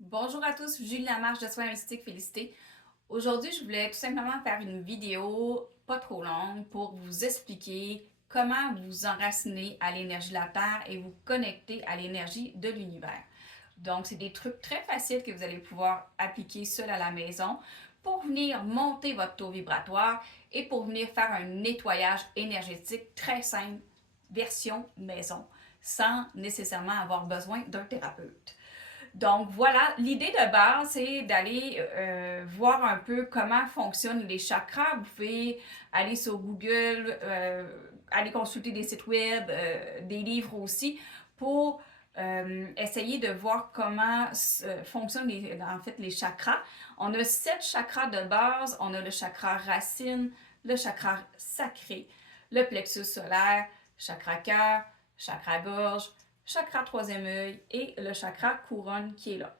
Bonjour à tous, Julie Lamarche de Soins Holistiques Félicité. Aujourd'hui, je voulais tout simplement faire une vidéo pas trop longue pour vous expliquer comment vous enraciner à l'énergie de la Terre et vous connecter à l'énergie de l'univers. Donc, c'est des trucs très faciles que vous allez pouvoir appliquer seul à la maison pour venir monter votre taux vibratoire et pour venir faire un nettoyage énergétique très simple, version maison, sans nécessairement avoir besoin d'un thérapeute. Donc voilà, l'idée de base, c'est d'aller voir un peu comment fonctionnent les chakras. Vous pouvez aller sur Google, aller consulter des sites web, des livres aussi, pour essayer de voir comment fonctionnent les chakras. On a 7 chakras de base. On a le chakra racine, le chakra sacré, le plexus solaire, chakra cœur, chakra gorge, chakra troisième œil et le chakra couronne qui est là.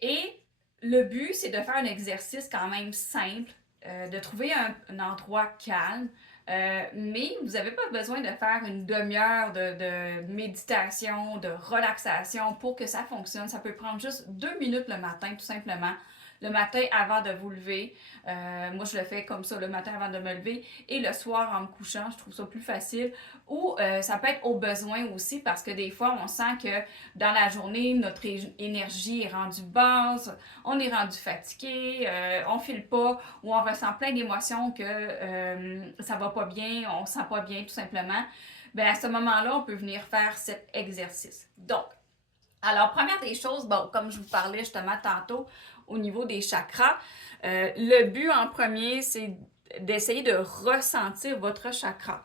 Et le but, c'est de faire un exercice quand même simple, de trouver un endroit calme, mais vous n'avez pas besoin de faire une demi-heure de méditation, de relaxation pour que ça fonctionne. Ça peut prendre juste 2 minutes le matin, tout simplement. Le matin avant de vous lever. Moi, je le fais comme ça le matin avant de me lever et le soir en me couchant. Je trouve ça plus facile. Ou ça peut être au besoin aussi parce que des fois, on sent que dans la journée, notre énergie est rendue basse, on est rendu fatigué, on file pas ou on ressent plein d'émotions que ça va pas bien, on se sent pas bien tout simplement. Ben à ce moment-là, on peut venir faire cet exercice. Donc, alors, première des choses, bon, comme je vous parlais justement tantôt au niveau des chakras, le but en premier, c'est d'essayer de ressentir votre chakra.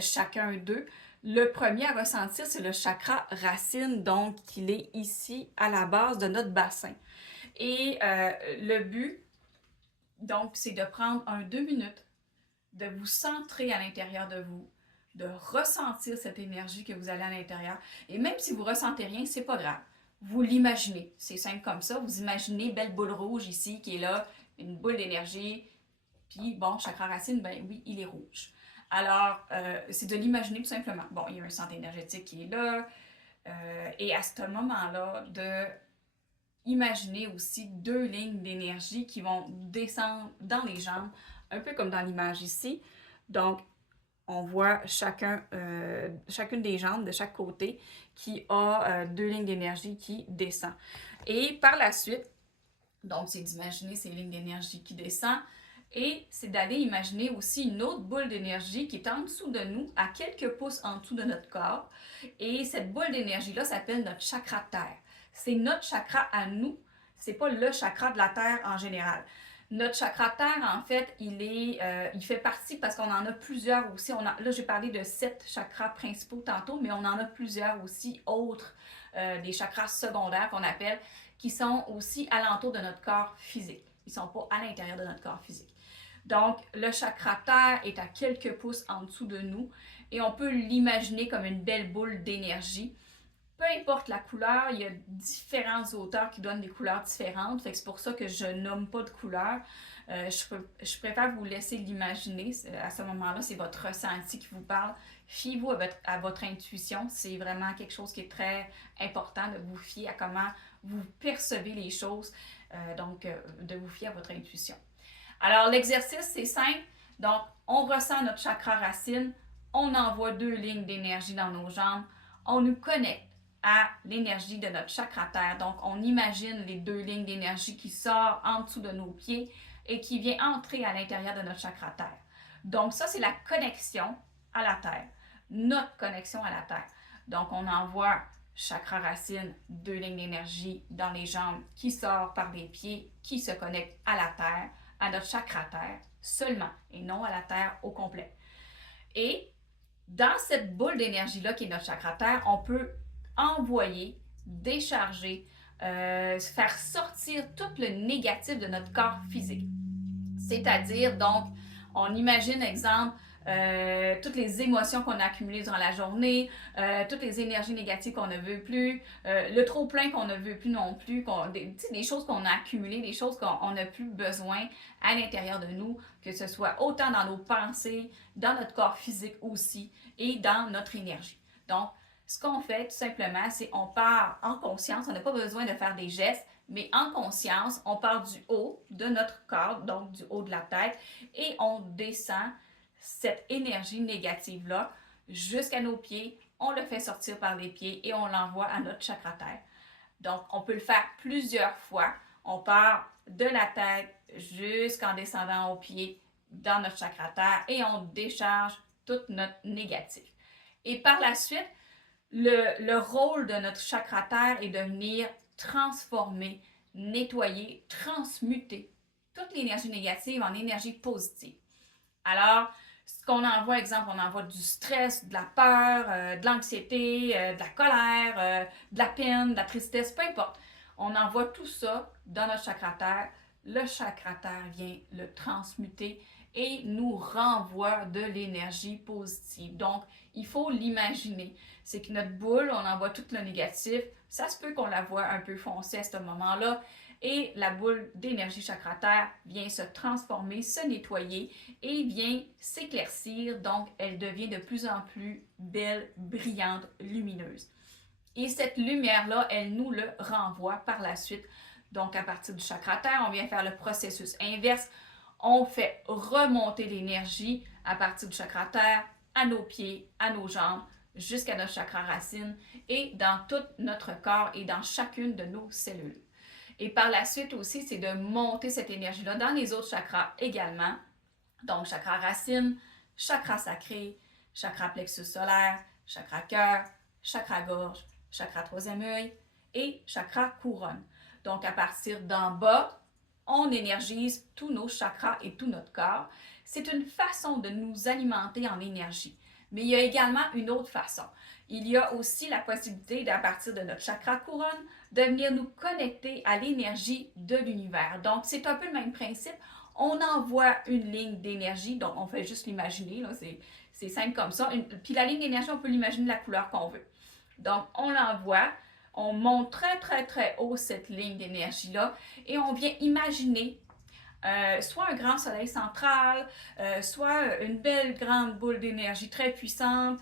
Chacun d'eux. Le premier à ressentir, c'est le chakra racine, donc il est ici à la base de notre bassin. Et le but, donc, c'est de prendre 2 minutes, de vous centrer à l'intérieur de vous, de ressentir cette énergie que vous avez à l'intérieur. Et même si vous ne ressentez rien, c'est pas grave. Vous l'imaginez. C'est simple comme ça. Vous imaginez belle boule rouge ici qui est là, une boule d'énergie. Puis bon, chakra racine, ben oui, il est rouge. Alors, c'est de l'imaginer tout simplement. Bon, il y a un centre énergétique qui est là. Et à ce moment-là, de imaginer aussi 2 lignes d'énergie qui vont descendre dans les jambes, un peu comme dans l'image ici. Donc, on voit chacune des jambes de chaque côté qui a 2 lignes d'énergie qui descend. Et par la suite, donc c'est d'imaginer ces lignes d'énergie qui descendent et c'est d'aller imaginer aussi une autre boule d'énergie qui est en dessous de nous, à quelques pouces en dessous de notre corps. Et cette boule d'énergie-là s'appelle notre chakra terre. C'est notre chakra à nous, c'est pas le chakra de la terre en général. Notre chakra terre, en fait, il fait partie parce qu'on en a plusieurs aussi. Là, j'ai parlé de 7 chakras principaux tantôt, mais on en a plusieurs aussi autres, des chakras secondaires qu'on appelle, qui sont aussi alentour de notre corps physique. Ils ne sont pas à l'intérieur de notre corps physique. Donc, le chakra terre est à quelques pouces en dessous de nous et on peut l'imaginer comme une belle boule d'énergie. Peu importe la couleur, il y a différents auteurs qui donnent des couleurs différentes. Fait que c'est pour ça que je nomme pas de couleur. Je préfère vous laisser l'imaginer. À ce moment-là, c'est votre ressenti qui vous parle. Fiez-vous à votre intuition. C'est vraiment quelque chose qui est très important de vous fier à comment vous percevez les choses. Donc, de vous fier à votre intuition. Alors, l'exercice, c'est simple. Donc, on ressent notre chakra racine. On envoie 2 lignes d'énergie dans nos jambes. On nous connecte à l'énergie de notre chakra terre. Donc, on imagine les 2 lignes d'énergie qui sortent en dessous de nos pieds et qui vient entrer à l'intérieur de notre chakra terre. Donc, ça, c'est la connexion à la terre. Notre connexion à la terre. Donc, on envoie chakra racine, 2 lignes d'énergie dans les jambes qui sortent par les pieds, qui se connectent à la terre, à notre chakra terre seulement et non à la terre au complet. Et dans cette boule d'énergie-là qui est notre chakra terre, on peut envoyer, décharger, faire sortir tout le négatif de notre corps physique. C'est-à-dire, donc, on imagine, exemple, toutes les émotions qu'on a accumulées durant la journée, toutes les énergies négatives qu'on ne veut plus, le trop-plein qu'on ne veut plus non plus, des choses qu'on a accumulées, des choses qu'on n'a plus besoin à l'intérieur de nous, que ce soit autant dans nos pensées, dans notre corps physique aussi, et dans notre énergie. Donc, Ce qu'on fait tout simplement, c'est on part en conscience, on n'a pas besoin de faire des gestes, mais en conscience, on part du haut de notre corps, donc du haut de la tête, et on descend cette énergie négative-là jusqu'à nos pieds. On le fait sortir par les pieds et on l'envoie à notre chakra terre. Donc, on peut le faire plusieurs fois. On part de la tête jusqu'en descendant aux pieds dans notre chakra terre et on décharge tout notre négatif. Et par la suite, le rôle de notre chakra terre est de venir transformer, nettoyer, transmuter toute l'énergie négative en énergie positive. Alors, ce qu'on envoie, exemple, on envoie du stress, de la peur, de l'anxiété, de la colère, de la peine, de la tristesse, peu importe. On envoie tout ça dans notre chakra terre. Le chakra terre vient le transmuter et nous renvoie de l'énergie positive. Donc, il faut l'imaginer. C'est que notre boule, on envoie tout le négatif. Ça se peut qu'on la voit un peu foncée à ce moment-là. Et la boule d'énergie chakra terre vient se transformer, se nettoyer et vient s'éclaircir. Donc, elle devient de plus en plus belle, brillante, lumineuse. Et cette lumière-là, elle nous le renvoie par la suite. Donc, à partir du chakra terre, on vient faire le processus inverse. On fait remonter l'énergie à partir du chakra terre, à nos pieds, à nos jambes, jusqu'à notre chakra racine et dans tout notre corps et dans chacune de nos cellules. Et par la suite aussi, c'est de monter cette énergie-là dans les autres chakras également. Donc, chakra racine, chakra sacré, chakra plexus solaire, chakra cœur, chakra gorge, chakra troisième œil et chakra couronne. Donc, à partir d'en bas, on énergise tous nos chakras et tout notre corps. C'est une façon de nous alimenter en énergie. Mais il y a également une autre façon. Il y a aussi la possibilité, d'à partir de notre chakra couronne, de venir nous connecter à l'énergie de l'univers. Donc, c'est un peu le même principe. On envoie une ligne d'énergie, donc on fait juste l'imaginer, c'est simple comme ça. Puis la ligne d'énergie, on peut l'imaginer de la couleur qu'on veut. Donc, on l'envoie, on monte très, très, très haut cette ligne d'énergie-là et on vient imaginer soit un grand soleil central, soit une belle grande boule d'énergie très puissante.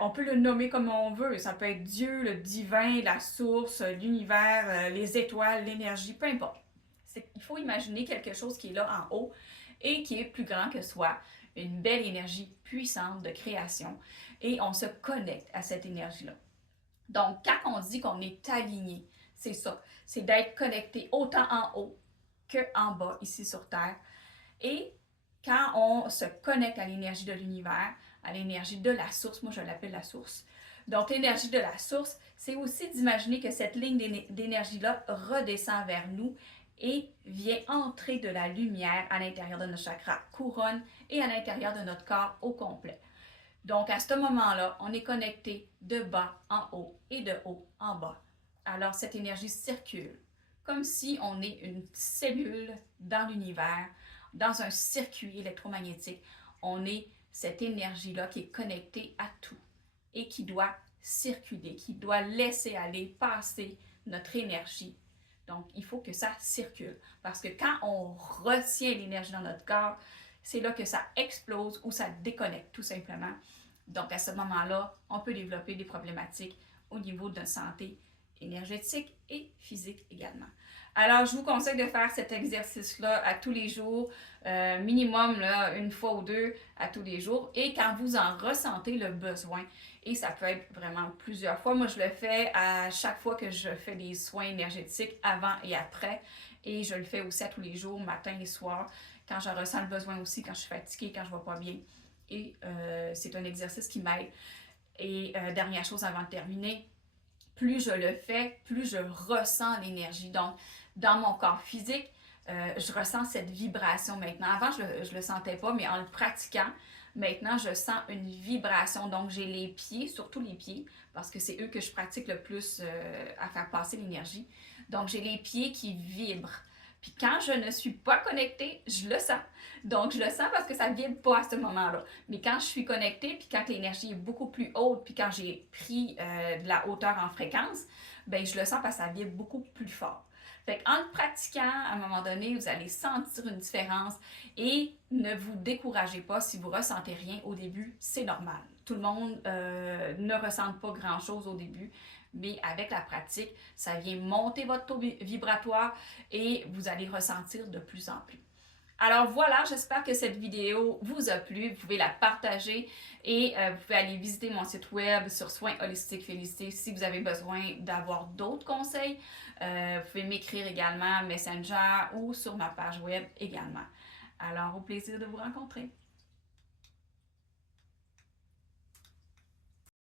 On peut le nommer comme on veut. Ça peut être Dieu, le divin, la source, l'univers, les étoiles, l'énergie, peu importe. Il faut imaginer quelque chose qui est là en haut et qui est plus grand que soi. Une belle énergie puissante de création. Et on se connecte à cette énergie-là. Donc, quand on dit qu'on est aligné, c'est ça. C'est d'être connecté autant en haut qu'en bas, ici sur Terre. Et quand on se connecte à l'énergie de l'univers, à l'énergie de la source, moi je l'appelle la source. Donc l'énergie de la source, c'est aussi d'imaginer que cette ligne d'énergie-là redescend vers nous et vient entrer de la lumière à l'intérieur de notre chakra couronne et à l'intérieur de notre corps au complet. Donc à ce moment-là, on est connecté de bas en haut et de haut en bas. Alors cette énergie circule comme si on est une cellule dans l'univers, dans un circuit électromagnétique. On est cette énergie-là qui est connectée à tout et qui doit circuler, qui doit laisser aller, passer notre énergie. Donc, il faut que ça circule. Parce que quand on retient l'énergie dans notre corps, c'est là que ça explose ou ça déconnecte, tout simplement. Donc, à ce moment-là, on peut développer des problématiques au niveau de notre santé énergétique et physique également. Alors, je vous conseille de faire cet exercice-là à tous les jours, minimum là, une fois ou deux à tous les jours, et quand vous en ressentez le besoin. Et ça peut être vraiment plusieurs fois. Moi, je le fais à chaque fois que je fais des soins énergétiques, avant et après, et je le fais aussi à tous les jours, matin et soir, quand je ressens le besoin aussi, quand je suis fatiguée, quand je ne vais pas bien. Et c'est un exercice qui m'aide. Et dernière chose avant de terminer, plus je le fais, plus je ressens l'énergie. Donc, dans mon corps physique, je ressens cette vibration maintenant. Avant, je ne le sentais pas, mais en le pratiquant, maintenant, je sens une vibration. Donc, j'ai les pieds, surtout les pieds, parce que c'est eux que je pratique le plus à faire passer l'énergie. Donc, j'ai les pieds qui vibrent. Puis quand je ne suis pas connectée, je le sens. Donc, je le sens parce que ça ne vibre pas à ce moment-là. Mais quand je suis connectée, puis quand l'énergie est beaucoup plus haute, puis quand j'ai pris de la hauteur en fréquence, ben je le sens parce que ça vibre beaucoup plus fort. Fait qu'en le pratiquant, à un moment donné, vous allez sentir une différence et ne vous découragez pas si vous ressentez rien au début, c'est normal. Tout le monde ne ressent pas grand-chose au début, mais avec la pratique, ça vient monter votre taux vibratoire et vous allez ressentir de plus en plus. Alors voilà, j'espère que cette vidéo vous a plu. Vous pouvez la partager et vous pouvez aller visiter mon site web sur Soins Holistiques Félicité si vous avez besoin d'avoir d'autres conseils. Vous pouvez m'écrire également Messenger ou sur ma page web également. Alors, au plaisir de vous rencontrer.